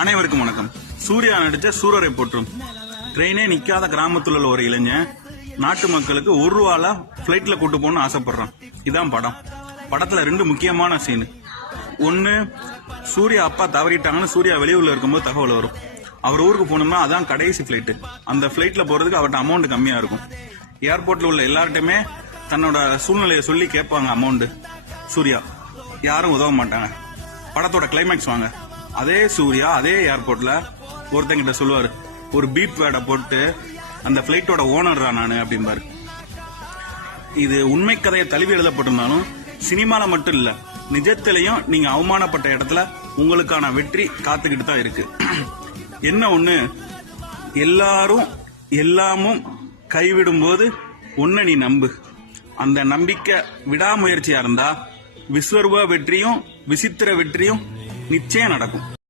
அனைவருக்கும் வணக்கம். சூர்யா நடிச்ச சூரரை போற்றும் ட்ரெயினே நிக்காத கிராமத்துல உள்ள ஒரு இளைஞன் நாட்டு மக்களுக்கு ₹1 பிளைட்ல கூட்டு போகணும்னு ஆசைப்படுறான். இதான் படம். படத்துல 2 முக்கியமான சீன். ஒன்னு, சூர்யா அப்பா தவறிட்டாங்கன்னு சூர்யா வெளியூர்ல இருக்கும்போது தகவல் வரும். அவர் ஊருக்கு போகணும்னா அதான் கடைசி பிளைட். அந்த பிளைட்ல போறதுக்கு அவர்கிட்ட அமௌண்ட் கம்மியா இருக்கும். ஏர்போர்ட்ல உள்ள எல்லார்ட்டுமே தன்னோட சூழ்நிலையை சொல்லி கேட்பாங்க அமௌண்ட். சூர்யா யாரும் உதவ மாட்டாங்க. படத்தோட கிளைமேக்ஸ் வாங்க. அதே சூர்யா அதே ஏர்போர்ட்ல ஒருத்தங்கிட்ட சொல்லுவாரு, ஒரு பீப் வேர்டை போட்டு அந்த பிளைட்டோட ஓனர்ரா நானு அப்படின்பாரு. இது உண்மை கதையை தழுவி எழுதப்பட்டிருந்தாலும் சினிமால மட்டும் இல்ல, நிஜத்திலையும் நீங்க அவமானப்பட்ட இடத்துல உங்களுக்கான வெற்றி காத்துக்கிட்டு தான் இருக்கு. என்ன ஒண்ணு, எல்லாரும் எல்லாமும் கைவிடும் போது ஒன்ன நீ நம்பு. அந்த நம்பிக்கை விடாமுயற்சியா இருந்தா விஸ்வரூப வெற்றியும் விசித்திர வெற்றியும் நிச்சயம் நடக்கும்.